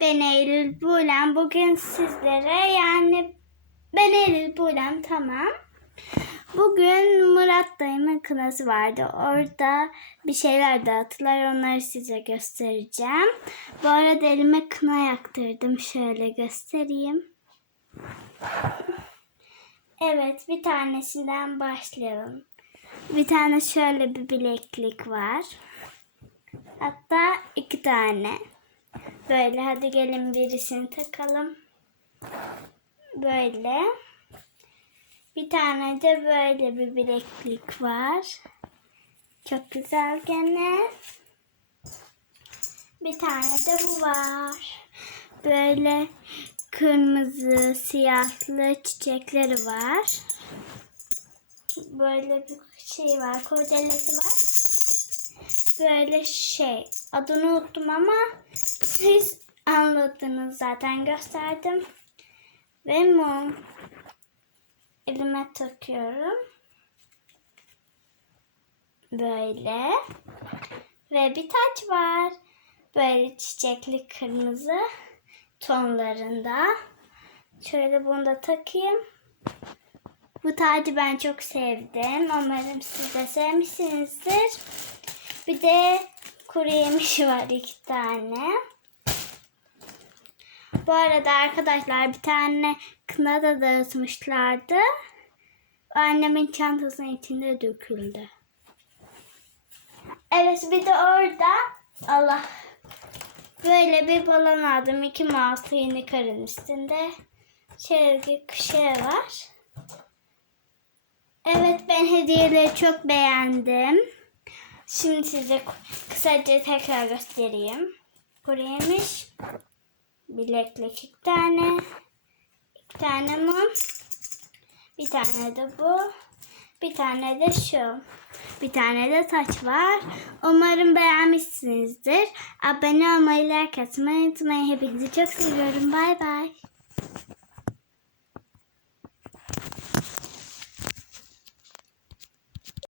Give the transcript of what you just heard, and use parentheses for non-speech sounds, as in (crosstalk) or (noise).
Ben Eylül Buğlem. Bugün sizlere yani ben Eylül Buğlem tamam. Bugün Murat dayımın kınası vardı. Orada bir şeyler dağıttılar. Onları size göstereceğim. Bu arada elime kına yaktırdım. Şöyle göstereyim. Evet bir tanesinden başlayalım. Bir tane şöyle bir bileklik var. Hatta iki tane. Böyle hadi gelin birisini takalım. Böyle. Bir tane de böyle bir bileklik var. Çok güzel gene. Bir tane de bu var. Böyle kırmızı, siyahlı çiçekleri var. Böyle bir şey var, kordelesi var böyle şey. Adını unuttum ama siz anladınız zaten gösterdim. Ve mum. Elime takıyorum. Böyle. Ve bir taç var. Böyle çiçekli kırmızı tonlarında. Şöyle bunu da takayım. Bu tacı ben çok sevdim. Umarım siz de sevmişsinizdir. Bir de kuru yemiş (laughs) var iki tane. Bu arada arkadaşlar bir tane kına da dağıtmışlardı. Annemin çantasının içinde döküldü. Evet bir de orada Allah böyle bir balon aldım. iki Mouse yeni karın üstünde. Bir şey var. Evet ben hediyeleri çok beğendim. Şimdi size kısaca tekrar göstereyim. Kuru yemiş. Bileklik iki tane. iki tane mum. Bir tane de bu. Bir tane de şu. Bir tane de taç var. Umarım beğenmişsinizdir. Abone olmayı, like atmayı unutmayın. Hepinizi çok seviyorum. Bay bay.